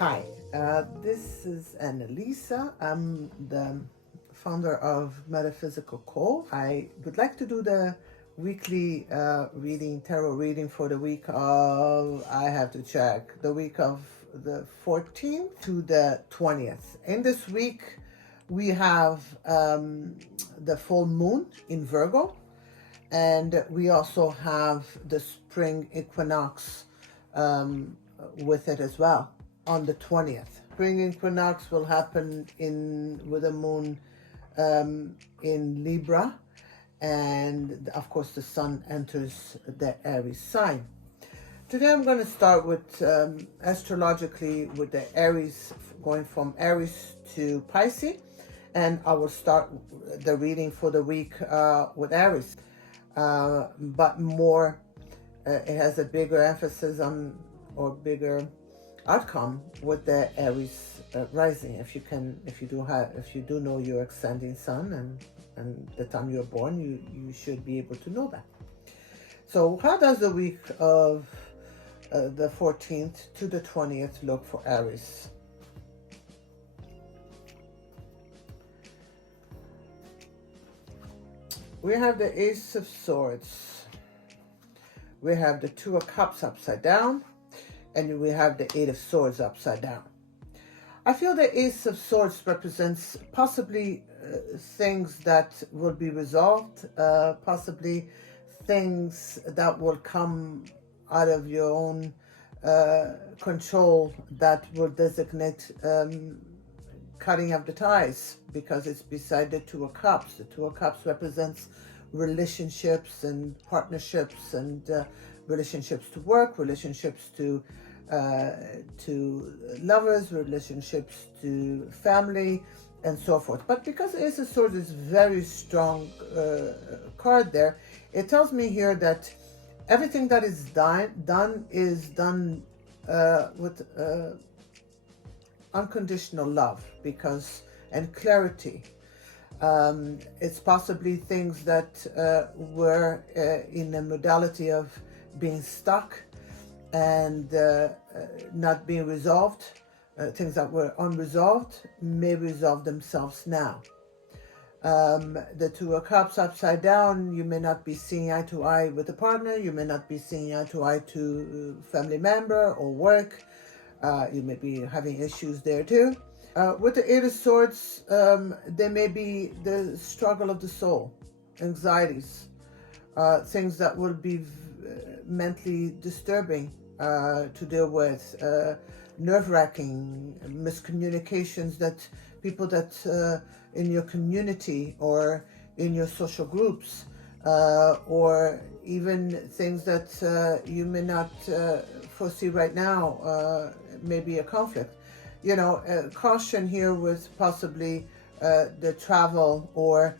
Hi, this is Annalisa. I'm the founder of Metaphysicalcove. I would like to do the weekly tarot reading for the week of, I have to check, the week of the 14th to the 20th. In this week, we have the full moon in Virgo, and we also have the spring equinox with it as well on the 20th. Spring equinox will happen with the moon in Libra, and of course the sun enters the Aries sign. Today I'm going to start with astrologically with the Aries, going from Aries to Pisces, and I will start the reading for the week with Aries, but more it has a bigger emphasis on, or bigger outcome with the Aries rising. If you do know your ascending sun and the time you're born, you should be able to know that. So how does the week of the 14th to the 20th look for Aries? We have the Ace of Swords. We have the Two of Cups upside down. And we have the Eight of Swords upside down. I feel the Ace of Swords represents possibly things that will be resolved, possibly things that will come out of your own control that will designate cutting of the ties, because it's beside the Two of Cups. The Two of Cups represents relationships and partnerships and relationships to work, relationships to lovers, relationships to family, and so forth. But because Ace of Swords is very strong card there, it tells me here that everything that is done is done with unconditional love, and clarity. It's possibly things that were in a modality of being stuck and not being resolved. Things that were unresolved may resolve themselves now. The Two of Cups upside down, you may not be seeing eye to eye with a partner, you may not be seeing eye to eye to family member or work. You may be having issues there too. With the Eight of Swords, there may be the struggle of the soul, anxieties, things that will be mentally disturbing to deal with, nerve-wracking miscommunications that people that in your community or in your social groups, or even things that you may not foresee right now, maybe a conflict. Caution here with possibly the travel or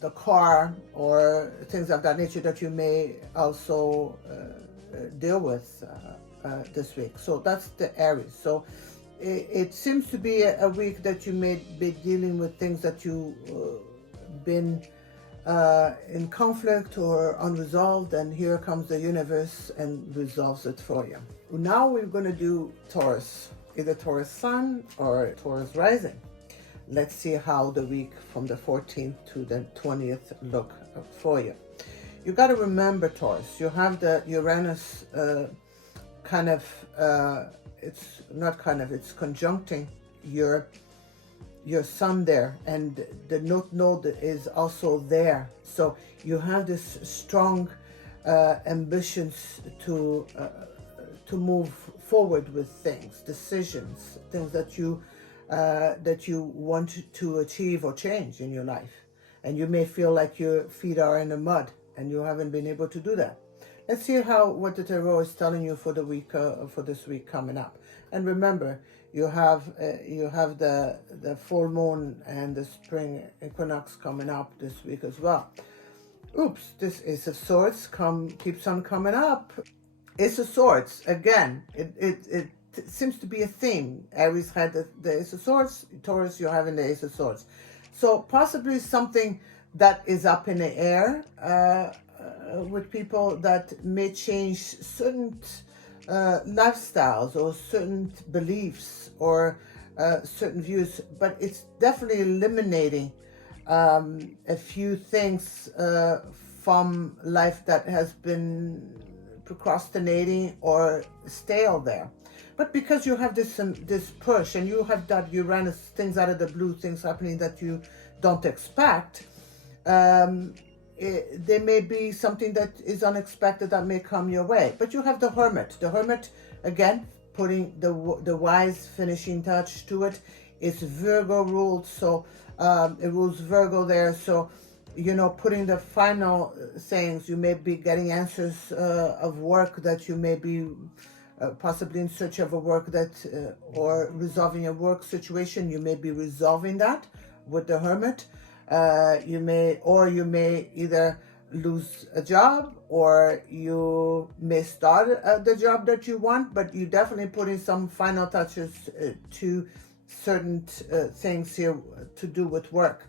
the car or things of that nature that you may also deal with this week. So that's the Aries. So it seems to be a week that you may be dealing with things that you been in conflict or unresolved, and here comes the universe and resolves it for you. Now we're going to do Taurus, either Taurus Sun or Taurus Rising. Let's see how the week from the 14th to the 20th look for you. You got to remember, Taurus, you have the Uranus it's conjuncting your sun there, and the North Node is also there. So you have this strong ambitions to move forward with things, decisions, things that you want to achieve or change in your life. And you may feel like your feet are in the mud and you haven't been able to do that. Let's see what the tarot is telling you for the week, for this week coming up. And remember, you have the full moon and the spring equinox coming up this week as well. Oops, this Ace of Swords keeps on coming up. Ace of Swords, again, it seems to be a theme. Aries had the Ace of Swords, Taurus, you're having the Ace of Swords. So possibly something that is up in the air with people that may change certain lifestyles or certain beliefs or certain views, but it's definitely eliminating a few things from life that has been procrastinating or stale there. But because you have this push, and you have that Uranus, things out of the blue, things happening that you don't expect, there may be something that is unexpected that may come your way. But you have the Hermit. The Hermit, again, putting the wise finishing touch to it. It's Virgo ruled, so it rules Virgo there. So, you know, putting the final things, you may be getting answers of work that you may be possibly in search of a work that, or resolving a work situation. You may be resolving that with the Hermit. You may either lose a job, or you may start the job that you want, but you definitely putting some final touches to certain things here to do with work.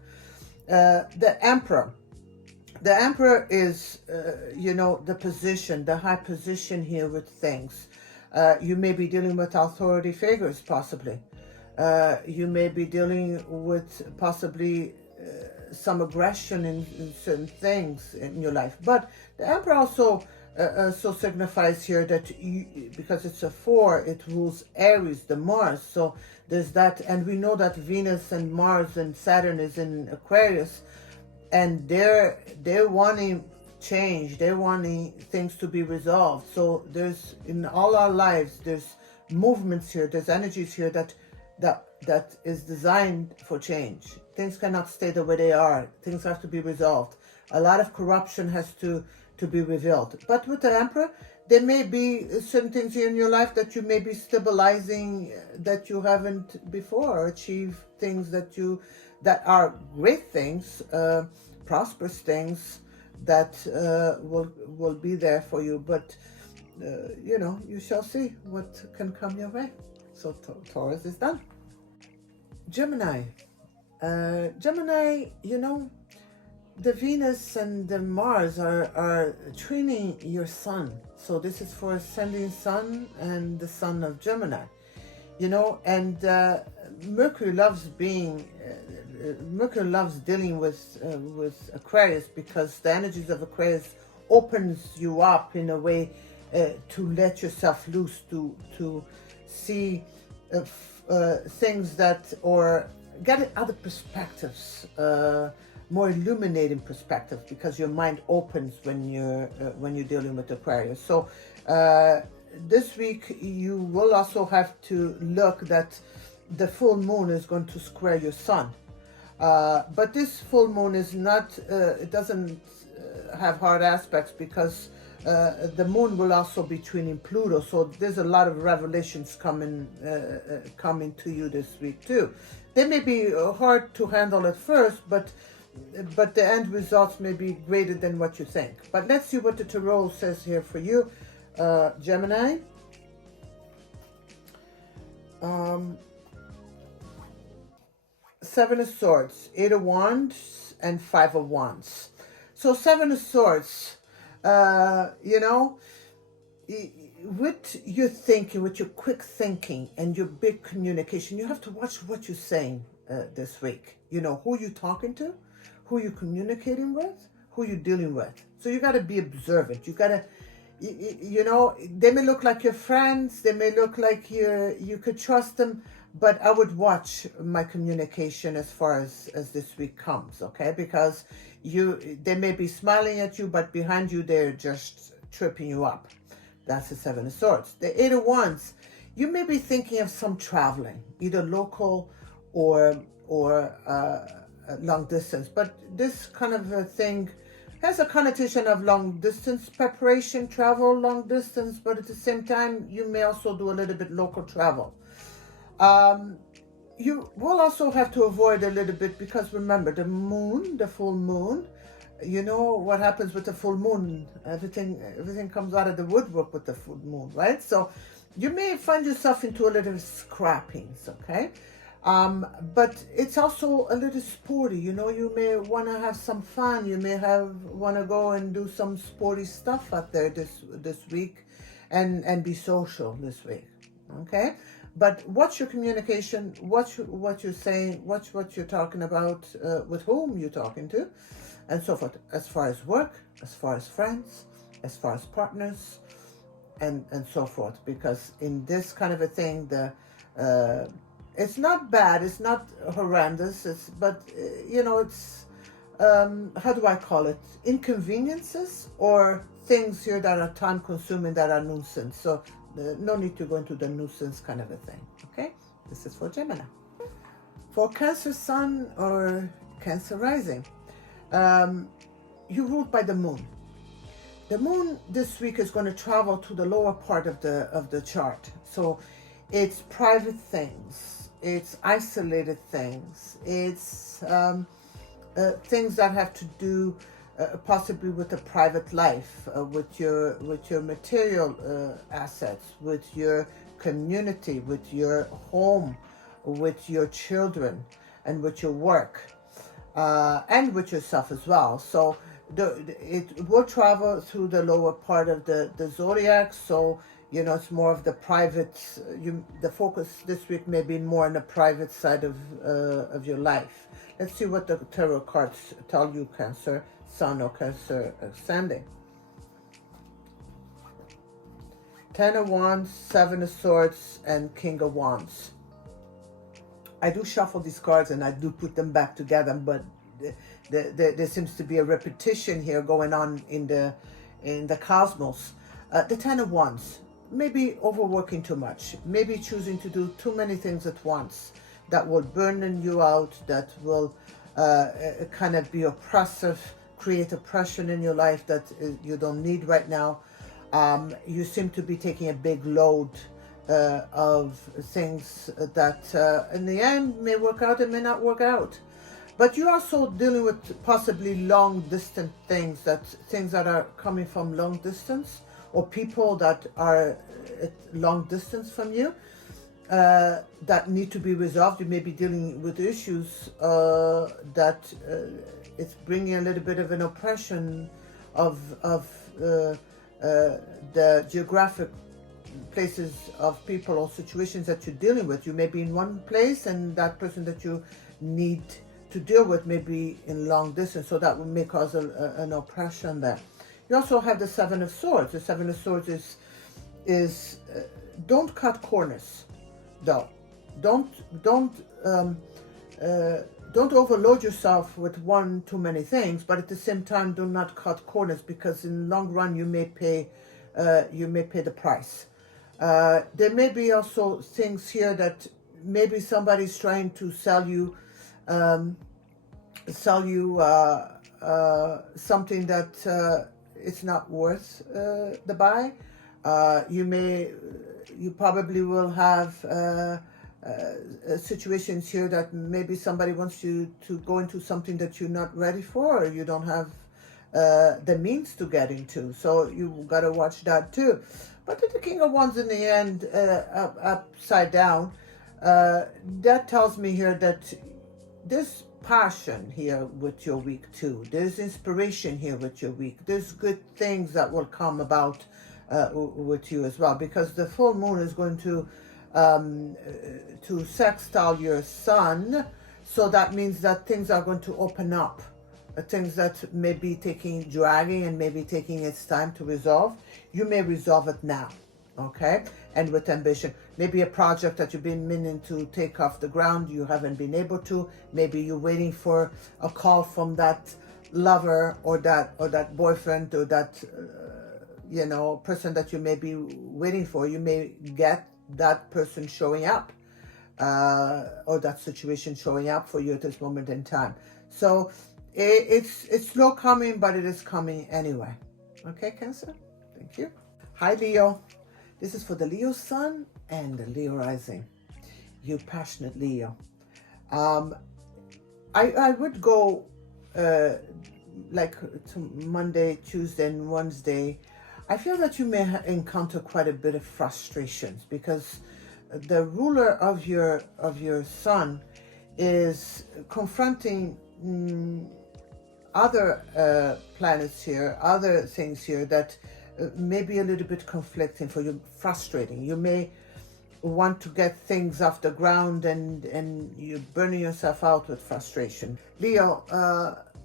The Emperor. The Emperor is, you know, the position, the high position here with things. You may be dealing with authority figures, possibly. You may be dealing with possibly some aggression in certain things in your life. But the Emperor also so signifies here that because it's a 4, it rules Aries, the Mars. So there's that, and we know that Venus and Mars and Saturn is in Aquarius, and they're wanting change, they're wanting things to be resolved. So there's, in all our lives, there's movements here, there's energies here that is designed for change. Things cannot stay the way they are. Things have to be resolved. A lot of corruption has to be revealed. But with the Emperor, there may be certain things in your life that you may be stabilizing that you haven't before achieved, things that are great things, prosperous things that will be there for you. But you know, you shall see what can come your way. So Taurus is done. Gemini. Gemini, you know, the Venus and the Mars are training your sun. So this is for ascending sun and the sun of Gemini. You know, and Mercury loves dealing with Aquarius, because the energies of Aquarius opens you up in a way to let yourself loose, to see things that, or get other perspectives, more illuminating perspectives, because your mind opens when you're dealing with Aquarius. So this week you will also have to look that the full moon is going to square your sun, but this full moon is not, it doesn't have hard aspects, because the moon will also be training Pluto. So there's a lot of revelations coming to you this week too. They may be hard to handle at first, but the end results may be greater than what you think. But let's see what the Tarot says here for you, Gemini. Seven of Swords, 8 of Wands, and 5 of Wands. So 7 of Swords, you know, with your thinking, with your quick thinking and your big communication, you have to watch what you're saying this week. You know, who you're talking to, who you're communicating with, who you're dealing with. So you got to be observant. You got to, you know, they may look like your friends, they may look like you could trust them, but I would watch my communication as far as this week comes, okay? Because they may be smiling at you, but behind you they're just tripping you up. That's the 7 of Swords. The 8 of Wands, you may be thinking of some traveling, either local or long distance. But this kind of a thing has a connotation of long distance preparation, travel long distance, but at the same time, you may also do a little bit local travel. You will also have to avoid a little bit, because remember, the moon, the full moon, you know what happens with the full moon. Everything comes out of the woodwork with the full moon, right? So you may find yourself into a little scrappings, okay? But it's also a little sporty, you know. You may want to have some fun. You may want to go and do some sporty stuff out there this week, and be social this week. Okay, but watch your communication, watch what you're saying, watch what you're talking about, with whom you're talking to, and so forth, as far as work, as far as friends, as far as partners, and so forth. Because in this kind of a thing, it's not bad, it's not horrendous, but it's how do I call it, inconveniences or things here that are time consuming, that are nuisance. So no need to go into the nuisance kind of a thing. Okay, this is for Gemini. For Cancer Sun or Cancer Rising, you ruled by the moon. The moon this week is going to travel to the lower part of the chart. So it's private things, it's isolated things, it's things that have to do possibly with the private life, with your material assets, with your community, with your home, with your children, and with your work, and with yourself as well. So it will travel through the lower part of the zodiac. So it's more of the private. The focus this week may be more on the private side of your life. Let's see what the tarot cards tell you, Cancer Sun or Cancer Ascending. 10 of Wands, 7 of Swords, and King of Wands. I do shuffle these cards and I do put them back together, but there seems to be a repetition here going on in the cosmos. The 10 of Wands, maybe overworking too much, maybe choosing to do too many things at once that will burn you out, that will kind of be oppressive, create oppression in your life that you don't need right now. You seem to be taking a big load of things that in the end may work out and may not work out. But you're also dealing with possibly long distance things that are coming from long distance, or people that are at long distance from you, that need to be resolved. You may be dealing with issues that it's bringing a little bit of an oppression of the geographic places of people or situations that you're dealing with. You may be in one place and that person that you need to deal with may be in long distance, so that may cause an oppression there. You also have the 7 of Swords. The 7 of Swords is don't cut corners, though. Don't overload yourself with one too many things, but at the same time, do not cut corners, because in the long run you may pay the price. There may be also things here that maybe somebody's trying to sell you something that it's not worth the buy. You probably will have situations here that maybe somebody wants you to go into something that you're not ready for, or you don't have the means to get into. So you got to watch that too. But the King of Wands in the end, upside down, that tells me here that there's passion here with your week too. There's inspiration here with your week. There's good things that will come about with you as well, because the full moon is going to sextile your sun. So that means that things are going to open up. Things that may be dragging and maybe taking its time to resolve, you may resolve it now, okay? And with ambition. Maybe a project that you've been meaning to take off the ground, you haven't been able to. Maybe you're waiting for a call from that lover or that boyfriend or that person that you may be waiting for. You may get that person showing up, or that situation showing up for you at this moment in time. So it's slow coming, but it is coming anyway. Okay, Cancer? Thank you. Hi, Leo. This is for the Leo Sun and the Leo Rising. You passionate Leo. I would go like to Monday, Tuesday, and Wednesday. I feel that you may encounter quite a bit of frustrations, because the ruler of your sun is confronting other planets here, other things here that maybe a little bit conflicting for you, frustrating. You may want to get things off the ground and you're burning yourself out with frustration. Leo,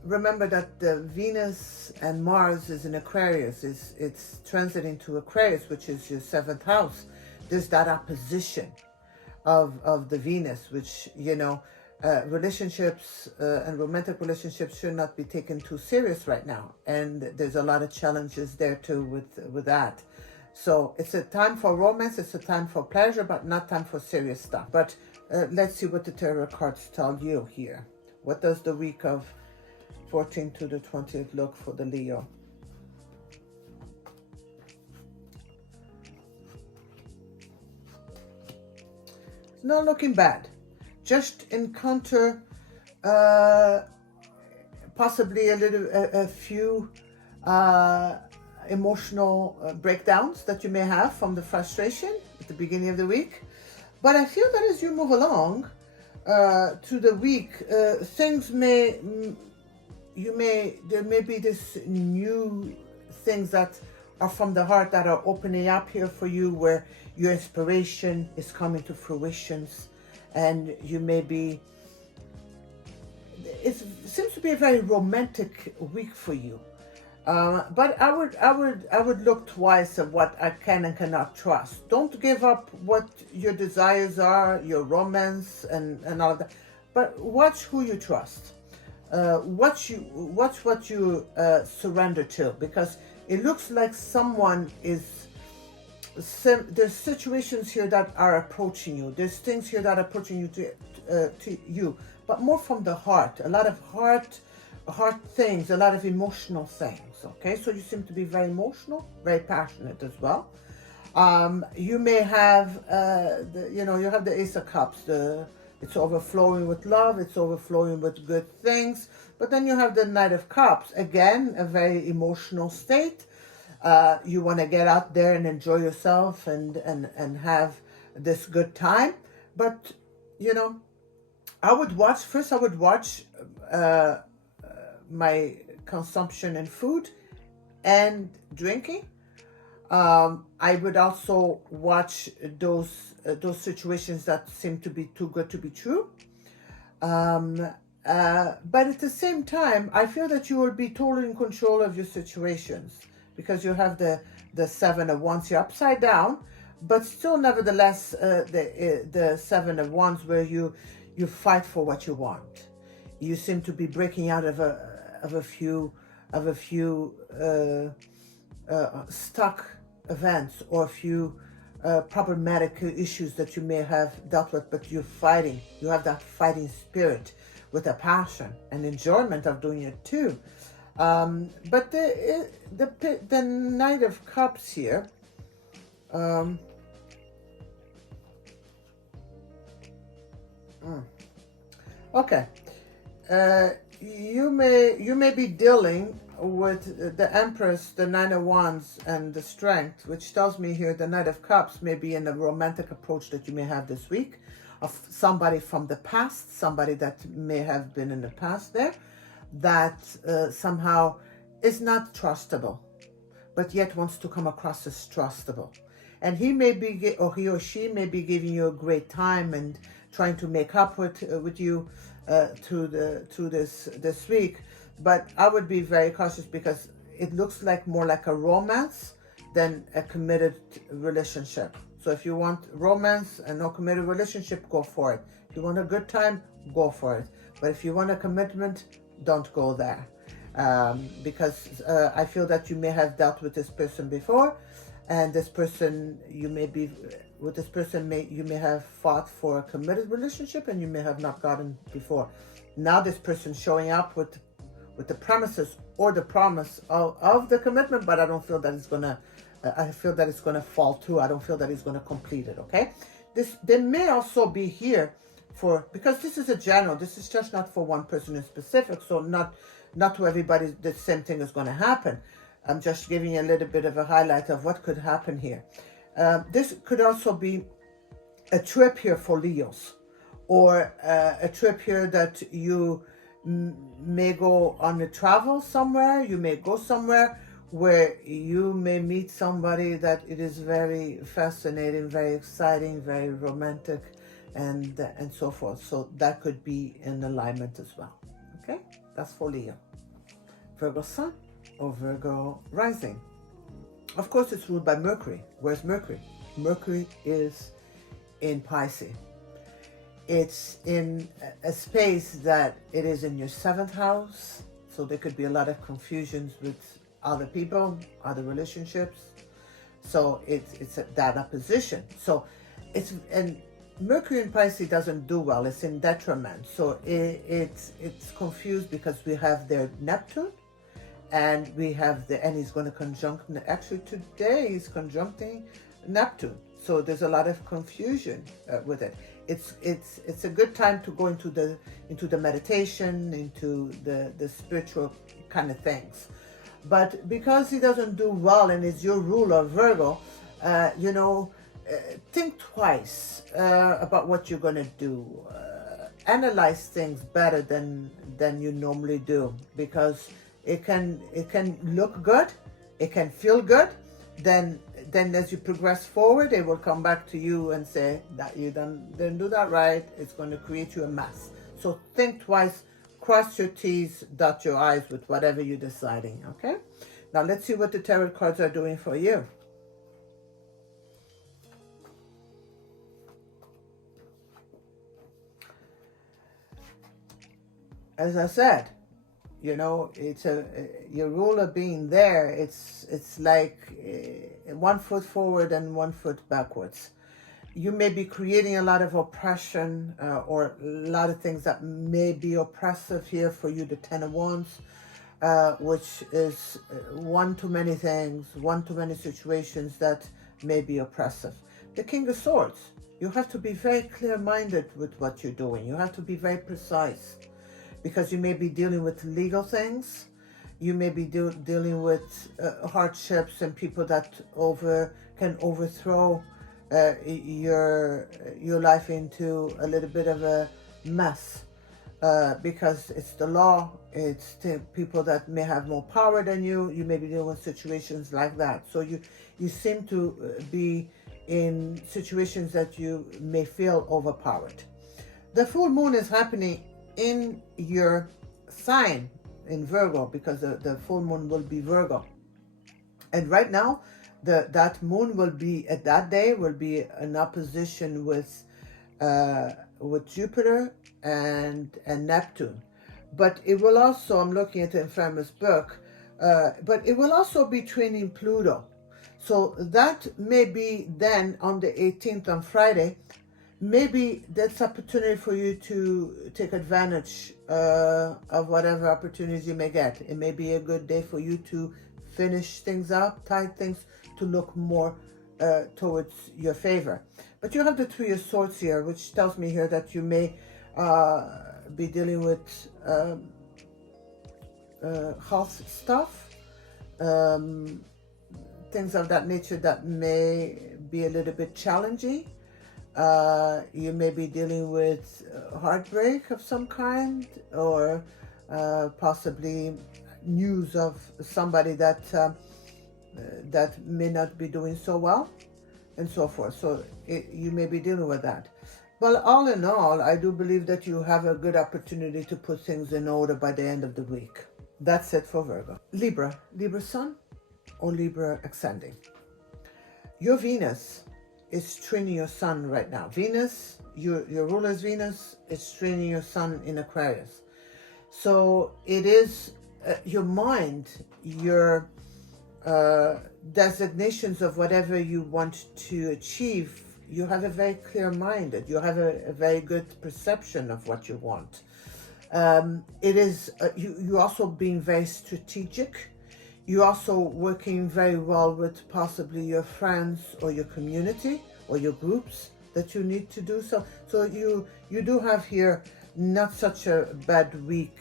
remember that the Venus and Mars is in Aquarius. It's transiting to Aquarius, which is your 7th house. There's that opposition of the Venus, which, you know, relationships and romantic relationships should not be taken too serious right now. And there's a lot of challenges there too with that. So it's a time for romance, it's a time for pleasure, but not time for serious stuff. But let's see what the tarot cards tell you here. What does the week of 14th to the 20th look for the Leo? It's not looking bad. Just encounter possibly a few emotional breakdowns that you may have from the frustration at the beginning of the week. But I feel that as you move along to the week, things there may be this new things that are from the heart that are opening up here for you, where your inspiration is coming to fruition. And you may be, it seems to be a very romantic week for you. But I would look twice at what I can and cannot trust. Don't give up what your desires are, your romance and all of that. But watch who you trust. Watch what you surrender to, because it looks like someone is. There's situations here that are approaching you. There's things here that are approaching you to you, but more from the heart. A lot of heart things, a lot of emotional things. Okay, so you seem to be very emotional, very passionate as well. You may have, you have the Ace of Cups. It's overflowing with love. It's overflowing with good things. But then you have the Knight of Cups. Again, a very emotional state. You want to get out there and enjoy yourself and have this good time. But, you know, I would watch my consumption in food and drinking. I would also watch those situations that seem to be too good to be true. But at the same time, I feel that you will be totally in control of your situations, because you have the 7 of Wands here upside down, but still nevertheless the 7 of Wands, where you fight for what you want. You seem to be breaking out of a few stuck events or a few problematic issues that you may have dealt with, but you're fighting. You have that fighting spirit with a passion and enjoyment of doing it too. But the Knight of Cups here, okay, you may be dealing with the Empress, the Nine of Wands, and the Strength, which tells me here the Knight of Cups may be in a romantic approach that you may have this week, of somebody from the past, somebody that may have been in the past there, that somehow is not trustable, but yet wants to come across as trustable. And he or she may be giving you a great time and trying to make up with you through this week. But I would be very cautious, because it looks like more like a romance than a committed relationship. So if you want romance and no committed relationship, go for it. If you want a good time, go for it. But if you want a commitment, don't go there. Because I feel that you may have dealt with this person before, and this person, you may have fought for a committed relationship, and you may have not gotten before. Now this person showing up with the premises or the promise of the commitment, but I don't feel that it's gonna. I feel that it's gonna fall through. I don't feel that he's gonna complete it. Okay, there may also be here because this is a general. This is just not for one person in specific. So not to everybody the same thing is going to happen. I'm just giving you a little bit of a highlight of what could happen here. This could also be a trip here for Leos, or a trip here that you may go on a travel somewhere. You may go somewhere where you may meet somebody that it is very fascinating, very exciting, very romantic, and so forth. So that could be in alignment as well. Okay, that's for Leo. Virgo Sun or Virgo Rising. Of course, it's ruled by Mercury. Where's Mercury? Mercury is in Pisces. It's in a space that it is in your 7th house. So there could be a lot of confusions with other people, other relationships. So it's that opposition. So and Mercury in Pisces doesn't do well. It's in detriment. So it's confused because we have their Neptune, and we have and he's going to conjunct. Actually, today he's conjuncting Neptune. So there's a lot of confusion with it. It's a good time to go into the meditation, into the spiritual kind of things. But because he doesn't do well and is your ruler, Virgo, think twice about what you're going to do. Analyze things better than you normally do, because it can look good, it can feel good. Then as you progress forward, they will come back to you and say that you didn't do that right. It's going to create you a mess. So think twice, cross your T's, dot your I's with whatever you're deciding, okay? Now let's see what the tarot cards are doing for you. As I said, it's your ruler being there. It's like 1 foot forward and 1 foot backwards. You may be creating a lot of oppression or a lot of things that may be oppressive here for you. The 10 of Wands, which is one too many things, one too many situations that may be oppressive. The King of Swords. You have to be very clear-minded with what you're doing. You have to be very precise, because you may be dealing with legal things. You may be dealing with hardships and people that can overthrow your life into a little bit of a mess, because it's the law. It's the people that may have more power than you. You may be dealing with situations like that. So you seem to be in situations that you may feel overpowered. The full moon is happening in your sign in Virgo, because the full moon will be Virgo, and right now that moon will be at that day will be in opposition with Jupiter and Neptune. But it will also, I'm looking at the Infirmus book, but it will also be training Pluto. So that may be then on the 18th, on Friday. Maybe that's opportunity for you to take advantage of whatever opportunities you may get. It may be a good day for you to finish things up, tie things to look more towards your favor. But you have the Three of Swords here, which tells me here that you may be dealing with health stuff, things of that nature that may be a little bit challenging. You may be dealing with heartbreak of some kind, or possibly news of somebody that may not be doing so well, and so forth. So you may be dealing with that. But all in all, I do believe that you have a good opportunity to put things in order by the end of the week. That's it for Virgo. Libra Sun or Libra Ascending. Your Venus is training your Sun right now. Venus, your ruler is Venus, is training your Sun in Aquarius. So it is your mind, your designations of whatever you want to achieve. You have a very clear mind. You have a very good perception of what you want. It is you also being very strategic. You're also working very well with possibly your friends or your community or your groups that you need to do so. So you do have here not such a bad week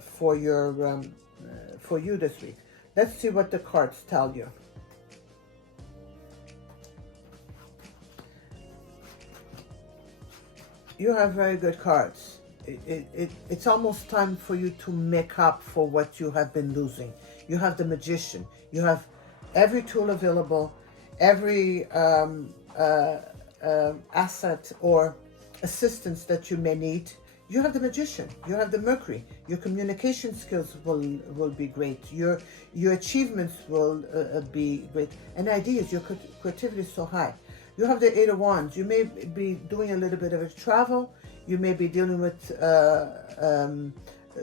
for you this week. Let's see what the cards tell you. You have very good cards. It's almost time for you to make up for what you have been losing. You have the Magician. You have every tool available, every asset or assistance that you may need. You have the Magician. You have the Mercury. Your communication skills will be great. Your achievements will be great. And ideas, your creativity is so high. You have the Eight of Wands. You may be doing a little bit of a travel. You may be dealing with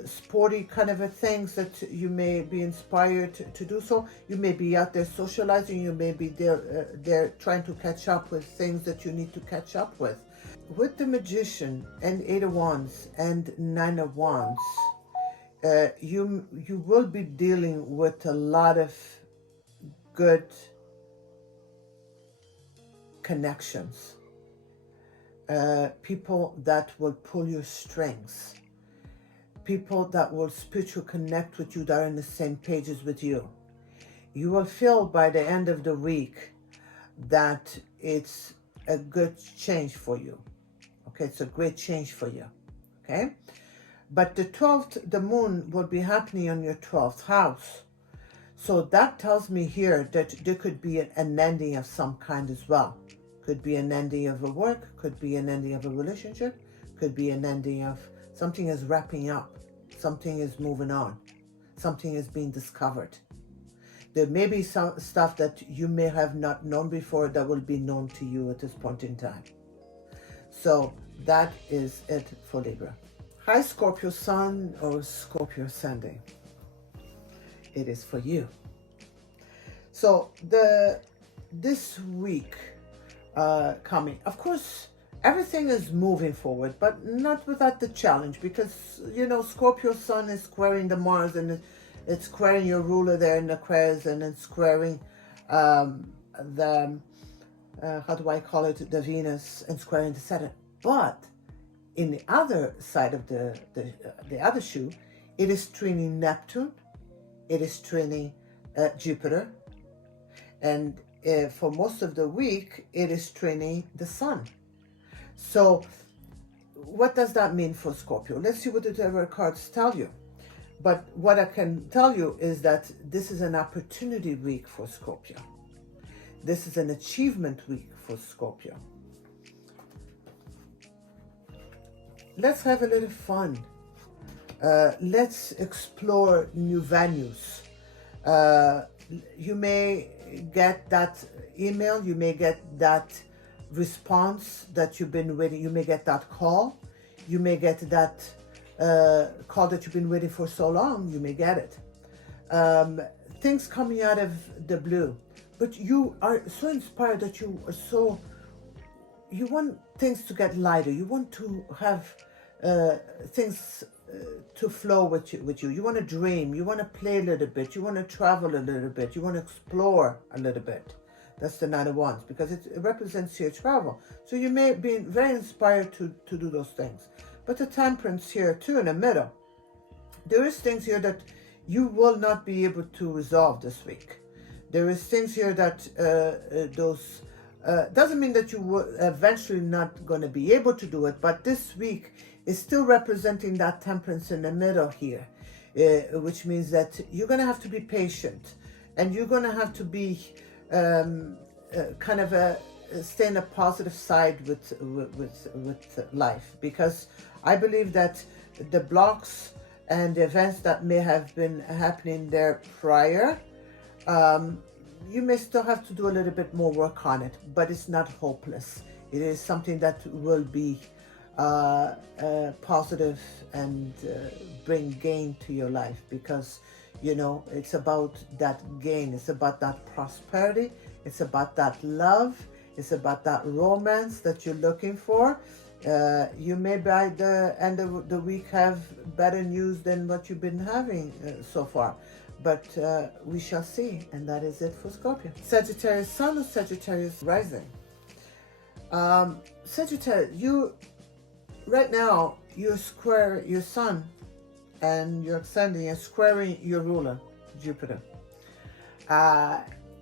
sporty kind of things that you may be inspired to do so. You may be out there socializing. You may be there trying to catch up with things that you need to catch up with. With the Magician and Eight of Wands and Nine of Wands, you will be dealing with a lot of good connections. People that will pull your strings. People that will spiritually connect with you, that are in the same pages with you. You will feel by the end of the week that it's a good change for you. Okay, it's a great change for you. Okay, but the 12th, the moon will be happening on your 12th house. So that tells me here that there could be an ending of some kind as well. Could be an ending of a work, could be an ending of a relationship, could be an ending of something is wrapping up, something is moving on, something is being discovered. There may be some stuff that you may have not known before that will be known to you at this point in time. So that is it for Libra. Hi Scorpio Sun or Scorpio Ascending. It is for you. So this week coming, of course, everything is moving forward, but not without the challenge, because you know Scorpio Sun is squaring the Mars, and it's squaring your ruler there in Aquarius, and it's squaring the how do I call it, the Venus, and squaring the Saturn. But in the other side of the other shoe, it is trining Neptune, it is trining Jupiter, and for most of the week it is trining the Sun. So what does that mean for Scorpio? Let's see what the tarot cards tell you. But what I can tell you is that this is an opportunity week for Scorpio. This is an achievement week for Scorpio. Let's have a little fun. Let's explore new venues. You may get that email, you may get that response that you've been waiting, you may get that call, you may get that call that you've been waiting for so long, you may get it. Things coming out of the blue, but you are so inspired that you want things to get lighter, you want to have things to flow with you. You want to dream, you want to play a little bit, you want to travel a little bit, you want to explore a little bit. That's the Nine of Wands, because it represents your travel. So you may be very inspired to do those things. But the Temperance here too in the middle. There is things here that you will not be able to resolve this week. There is things here that doesn't mean that you will eventually not going to be able to do it, but this week is still representing that Temperance in the middle here, which means that you're going to have to be patient, and you're going to have to be stay in a positive side with life, because I believe that the blocks and the events that may have been happening there prior, you may still have to do a little bit more work on it, but it's not hopeless. It is something that will be positive and bring gain to your life, because you know it's about that gain, it's about that prosperity, it's about that love, it's about that romance that you're looking for. You may by the end of the week have better news than what you've been having so far, but we shall see. And that is it for Scorpio. Sagittarius Sun or Sagittarius Rising. Sagittarius, you right now you're square your Sun, and you're ascending and squaring your ruler, Jupiter.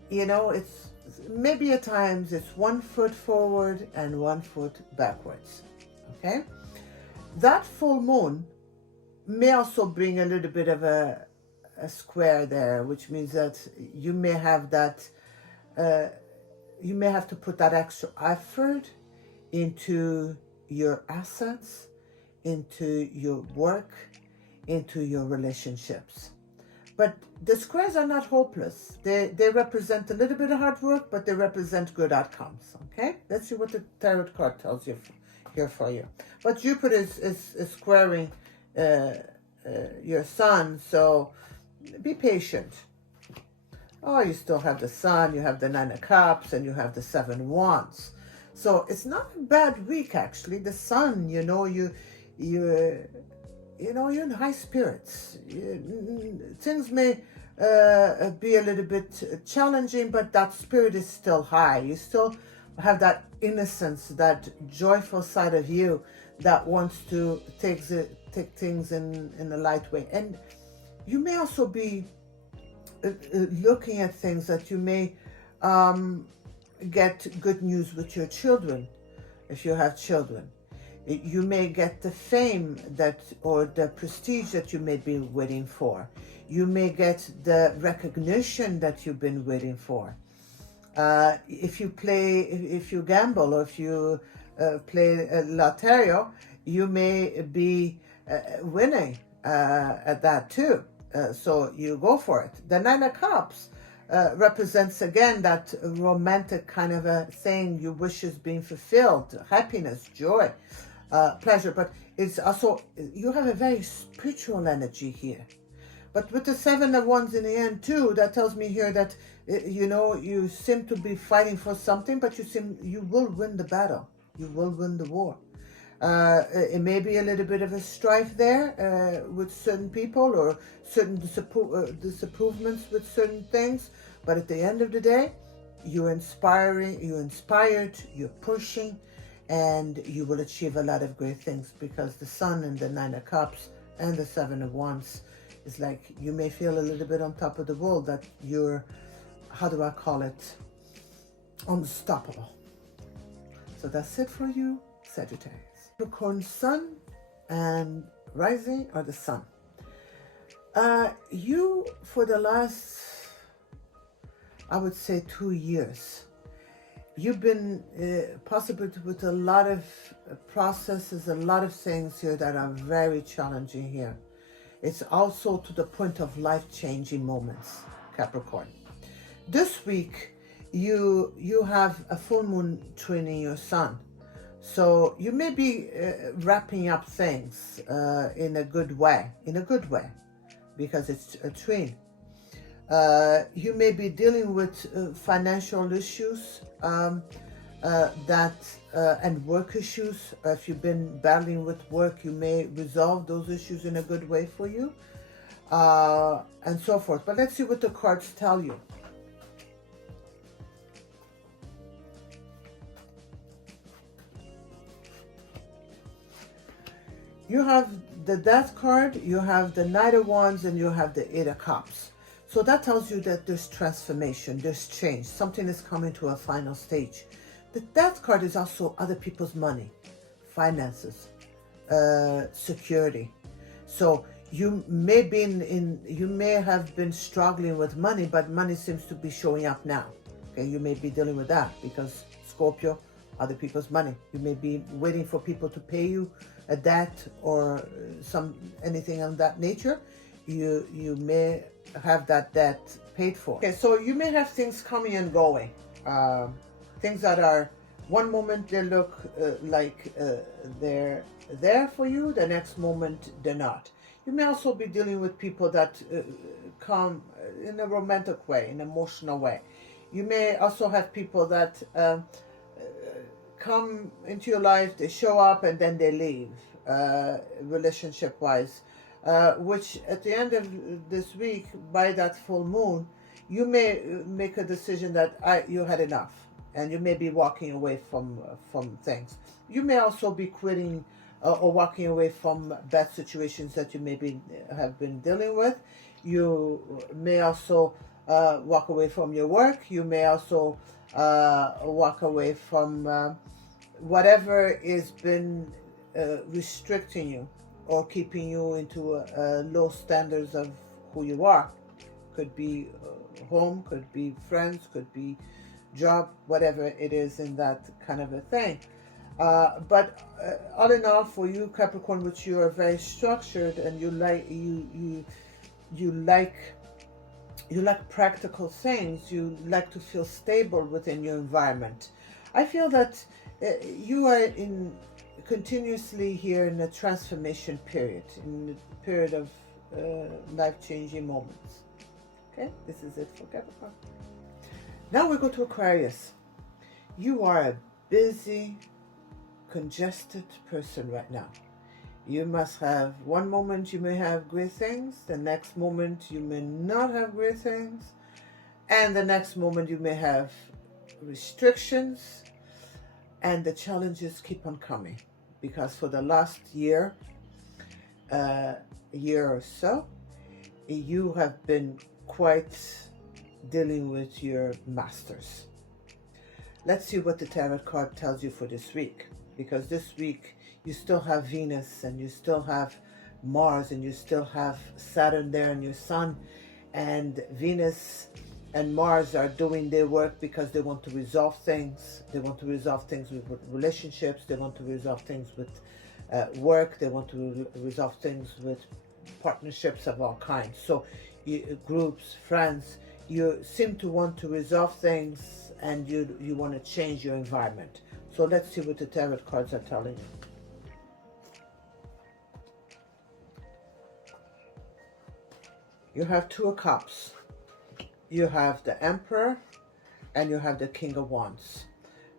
You know, it's maybe at times it's 1 foot forward and 1 foot backwards. Okay, that full moon may also bring a little bit of a a square there, which means that you may have that, you may have to put that extra effort into your assets, into your work, into your relationships. But the squares are not hopeless. They represent a little bit of hard work, but they represent good outcomes. Okay? Let's see what the tarot card tells you here for you. But Jupiter is squaring your sun, so be patient. Oh, you still have the sun, you have the Nine of Cups, and you have the Seven of Wands. So it's not a bad week, actually. The sun, you're in high spirits. Things may be a little bit challenging, but that spirit is still high. You still have that innocence, that joyful side of you that wants to take things in a light way. And you may also be looking at things that you may get good news with your children, if you have children. You may get the fame or the prestige that you may be waiting for. You may get the recognition that you've been waiting for. If you gamble, or if you play Lotterio, you may be winning at that too. So you go for it. The Nine of Cups represents again that romantic kind of a thing, your wishes being fulfilled, happiness, joy, pleasure. But it's also, you have a very spiritual energy here. But with the Seven of Wands in the end too, that tells me here that you seem to be fighting for something, but you will win the battle. You will win the war. It may be a little bit of a strife there with certain people, or certain disapprovements with certain things. But at the end of the day, you're inspired, you're pushing, and you will achieve a lot of great things, because the Sun and the Nine of Cups and the Seven of Wands is like, you may feel a little bit on top of the world, that you're, how do I call it, unstoppable. So that's it for you, Sagittarius. Capricorn Sun and rising, or the Sun. You, for the last, I would say 2 years, you've been possibly with a lot of processes, a lot of things here that are very challenging here. It's also to the point of life-changing moments, Capricorn. This week, you have a full moon trining your sun. So you may be wrapping up things in a good way, because it's a trine. You may be dealing with financial issues and work issues. If you've been battling with work, you may resolve those issues in a good way for you, and so forth. But let's see what the cards tell you. You have the Death card, you have the Knight of Wands, and you have the Eight of Cups. So that tells you that there's transformation, there's change. Something is coming to a final stage. The Death card is also other people's money, finances, security. So you may have been struggling with money, but money seems to be showing up now. Okay, you may be dealing with that, because Scorpio, other people's money. You may be waiting for people to pay you a debt or anything of that nature. You may have that debt paid for. Okay, so you may have things coming and going. Things that are, one moment they look like they're there for you, the next moment they're not. You may also be dealing with people that come in a romantic way, in an emotional way. You may also have people that come into your life, they show up and then they leave, relationship-wise, which at the end of this week, by that full moon, you may make a decision that you had enough, and you may be walking away from things. You may also be quitting or walking away from bad situations that you maybe have been dealing with. You may also walk away from your work. You may also walk away from whatever has been restricting you or keeping you into low standards of who you are. Could be home, could be friends, could be job, whatever it is in that kind of a thing. But all in all, for you Capricorn, which you are very structured and you like practical things, you like to feel stable within your environment. I feel that you are in continuously here in a transformation period, in a period of life-changing moments. Okay, this is it for Capricorn. Now we go to Aquarius. You are a busy, congested person right now. You must have, one moment you may have great things, the next moment you may not have great things, and the next moment you may have restrictions, and the challenges keep on coming. Because for the last year or so, you have been quite dealing with your masters. Let's see what the tarot card tells you for this week. Because this week you still have Venus and you still have Mars and you still have Saturn there and your Sun, and Venus and Mars are doing their work because they want to resolve things. They want to resolve things with relationships. They want to resolve things with work. They want to resolve things with partnerships of all kinds. So groups, friends, you seem to want to resolve things, and you want to change your environment. So let's see what the tarot cards are telling you. You have Two of Cups. You have the Emperor, and you have the King of Wands.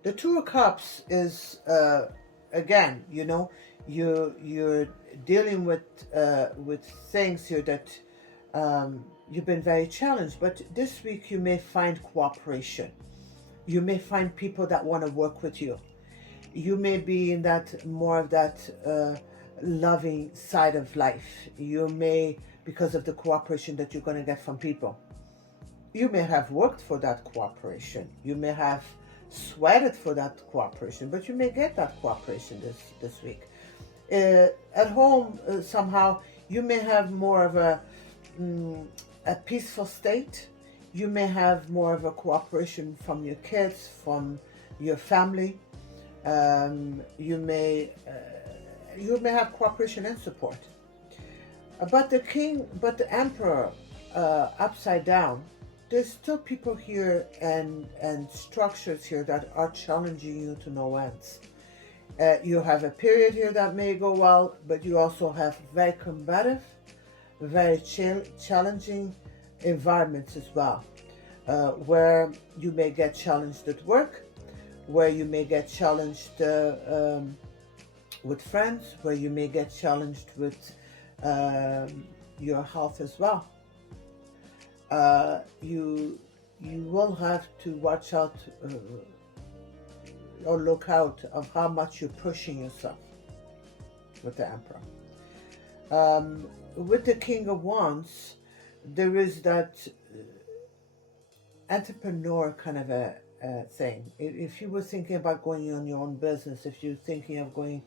The Two of Cups is, again, you know, you're dealing with things here that you've been very challenged. But this week you may find cooperation. You may find people that want to work with you. You may be in that more of that loving side of life. You may, because of the cooperation that you're going to get from people. You may have worked for that cooperation. You may have sweated for that cooperation, but you may get that cooperation this week. At home, somehow, you may have more of a peaceful state. You may have more of a cooperation from your kids, from your family. You may have cooperation and support. But the Emperor, upside down, there's still people here and structures here that are challenging you to no ends. You have a period here that may go well, but you also have very combative, very challenging environments as well, where you may get challenged at work, where you may get challenged with friends, where you may get challenged with your health as well. You will have to watch out or look out of how much you're pushing yourself with the Emperor. With the King of Wands, there is that entrepreneur kind of a thing. If you were thinking about going on your own business, if you're thinking of going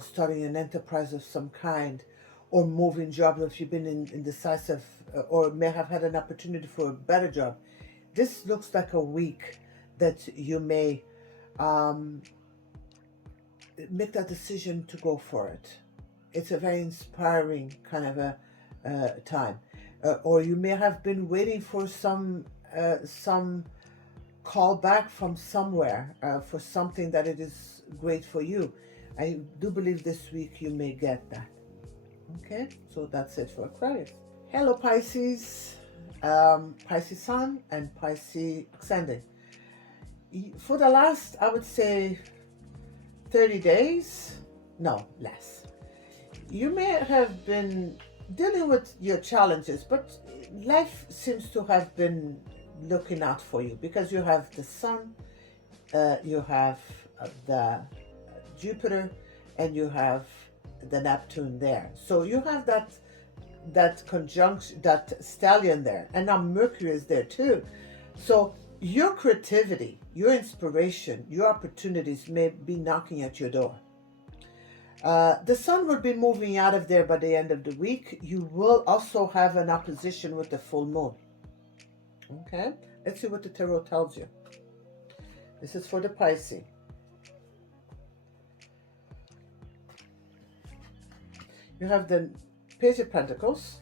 starting an enterprise of some kind, or moving jobs, if you've been indecisive or may have had an opportunity for a better job, this looks like a week that you may make that decision to go for it. It's a very inspiring kind of a time. Or you may have been waiting for some call back from somewhere for something that it is great for you. I do believe this week you may get that. Okay, so that's it for Aquarius. Hello Pisces, Pisces Sun and Pisces Ascendant. For the last, I would say, 30 days, no, less. You may have been dealing with your challenges, but life seems to have been looking out for you, because you have the Sun, you have the Jupiter, and you have the Neptune there. So you have that conjunction, that stallion there, and now Mercury is there too. So your creativity, your inspiration, your opportunities may be knocking at your door. The sun will be moving out of there by the end of the week. You will also have an opposition with the full moon. Okay, let's see what the tarot tells you. This is for the Pisces. You have the Page of Pentacles,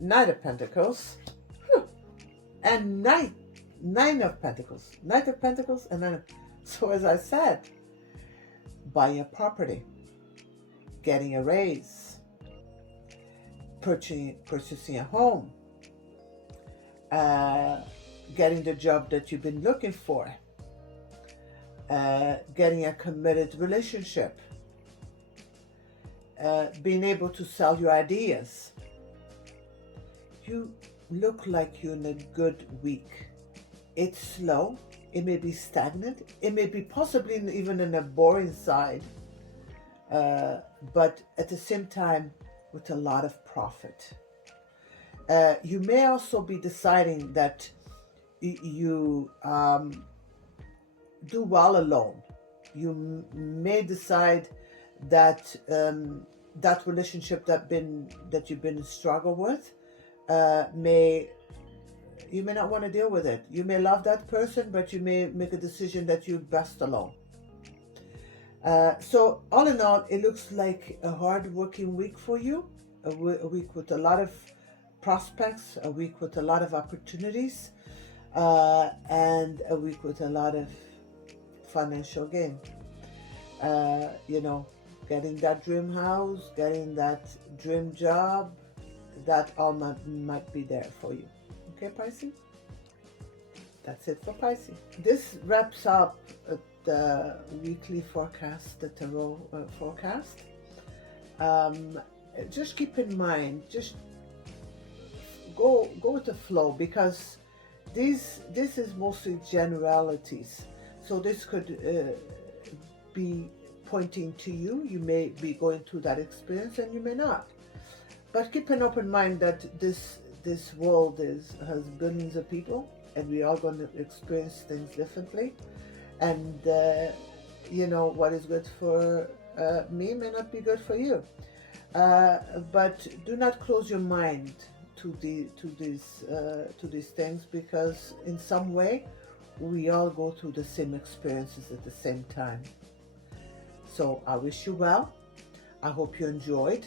Knight of Pentacles, and Nine of Pentacles. Knight of Pentacles and Nine of... So as I said, buying a property, getting a raise, purchasing a home, getting the job that you've been looking for, getting a committed relationship, being able to sell your ideas. You look like you're in a good week. It's slow. It may be stagnant. It may be possibly even in a boring side, but at the same time with a lot of profit. You may also be deciding that you do well alone. You may decide that that relationship that you've been in struggle with, you may not want to deal with it. You may love that person, but you may make a decision that you're best alone. So all in all, it looks like a hard-working week for you, a week with a lot of prospects, a week with a lot of opportunities, and a week with a lot of financial gain. Getting that dream house, getting that dream job, that all might be there for you. Okay, Pisces? That's it for Pisces. This wraps up the weekly forecast, the tarot forecast. Just keep in mind, just go with the flow, because this is mostly generalities. So this could be pointing to you. You may be going through that experience and you may not. But keep an open mind that this world has billions of people, and we are going to experience things differently. And what is good for me may not be good for you. But do not close your mind to these things, because in some way we all go through the same experiences at the same time. So I wish you well. I hope you enjoyed,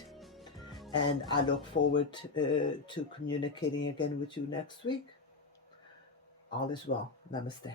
and I look forward to communicating again with you next week. All is well. Namaste.